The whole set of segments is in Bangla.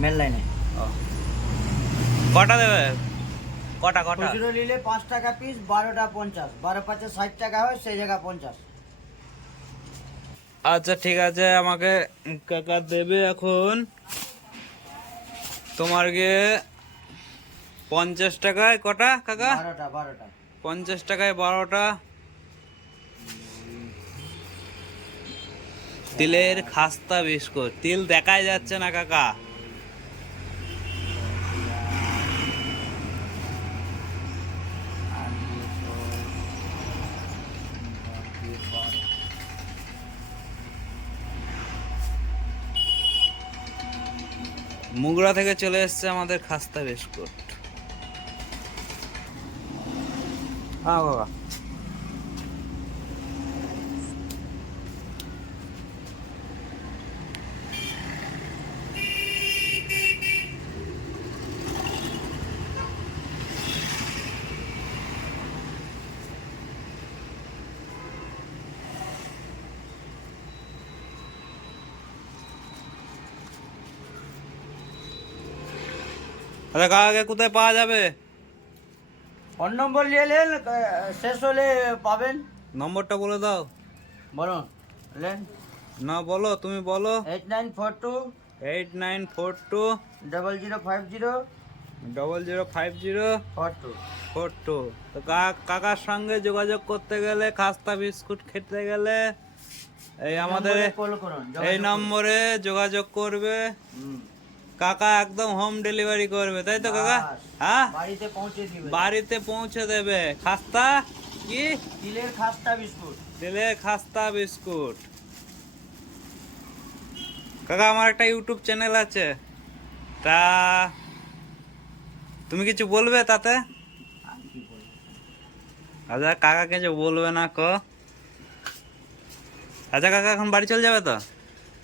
মেন লাইনে কটা দেবে? কটা কটা? খুচরো নিলে পাঁচ টাকা পিস বারোটা পঞ্চাশ। বারো পাঁচে ষাট টাকা হয় সেই জায়গা পঞ্চাশ। আচ্ছা ঠিক আছে আমাকে কাকা দেবে এখন। তোমার গিয়ে পঞ্চাশ টাকায় কটা কাকা? বারোটা বারোটা। পঞ্চাশ টাকায় বারোটা। তিলের খাস্তা বিস্কুট। তিল দেখাই যাচ্ছে না কাকা আর দিয়ে তো, দিয়ে বারো। মুগরা থেকে চলে এসছে আমাদের খাস্তা বিস্কুট। হ্যাঁ বাবা। আচ্ছা কাকাকে কোথায় পাওয়া যাবে? ফোন নম্বর নিয়ে নেন শেষ হলে পাবেন। নম্বরটা বলে দাও। বলুন নেন। না বলো তুমি বলো। Eight nine four two. Eight nine four two. Double zero five zero. Double zero five zero. Four two. Four two. তো কাকার সঙ্গে যোগাযোগ করতে গেলে খাস্তা বিস্কুট খেতে গেলে এই আমাদের এই নম্বরে যোগাযোগ করবে। কাকা একদম হোম ডেলিভারি করবে তাই তো কাকা? হ্যাঁ? বাড়িতে পৌঁছে দিবে। বাড়িতে পৌঁছে দেবে। খাস্তা? কি? তিলের খাস্তা বিস্কুট। দিলে খাস্তা বিস্কুট। কাকা আমার একটা ইউটিউব চ্যানেল আছে। তা তুমি কিছু বলবে তাতে? আচ্ছা কাকা কিছু বলবে না ক। আচ্ছা কাকা এখন বাড়ি চলে যাবে তো?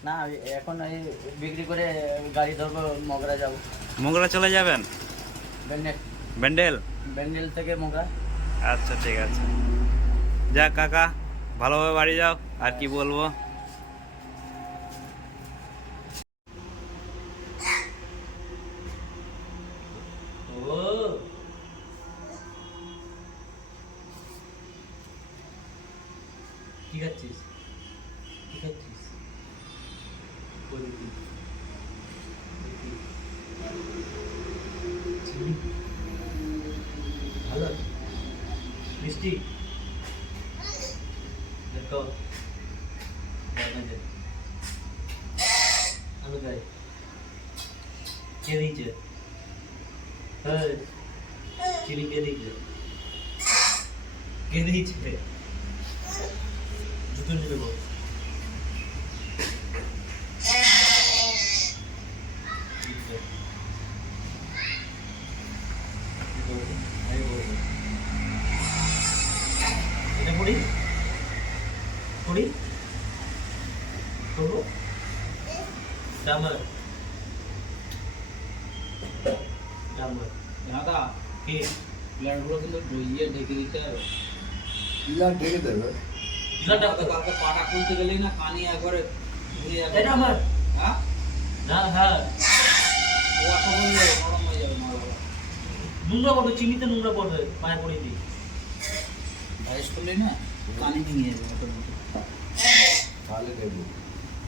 না এখন এই বিক্রি করে গাড়ি ধরবো মগরা যাব। মোগরা চলে যাবেন? ব্যান্ডেল। ব্যান্ডেল? ব্যান্ডেল থেকে মগরা। আচ্ছা ঠিক আছে। যা কাকা ভালোভাবে বাড়ি যাও আর কি বলব? ও। কি খাচ্ছিস? কি খাচ্ছিস কই দেখি? দেখি। চিনি? ভালো মিষ্টি? দেখো। আমি খাই কে হ্যাঁ। চিনি কে দিয়েছে? কে দিয়েছে? জুতো নিয়ে দেবো এটা পড়ি পড়ি করব ডামার ডামার দাদা কে? প্ল্যানগুলো কিন্তু ঢেকে দিতে হবে। পিলার ঢেকে দেবে। ইলাটা কালকে কালকে পাটা খুলতে গেলেই না কানি একবারে ঘুরে যাবে। এটা আমার। হ্যাঁ? না হ্যাঁ। কুয়াশা বললে নরম হয়ে যাবে মাল নোংরা পড়বে চিনিতে নোংরা পড়বে পায়ে পড়ে দিই। বাইশ করলে না কানি ভেঙে যাবে তাহলে দেবো।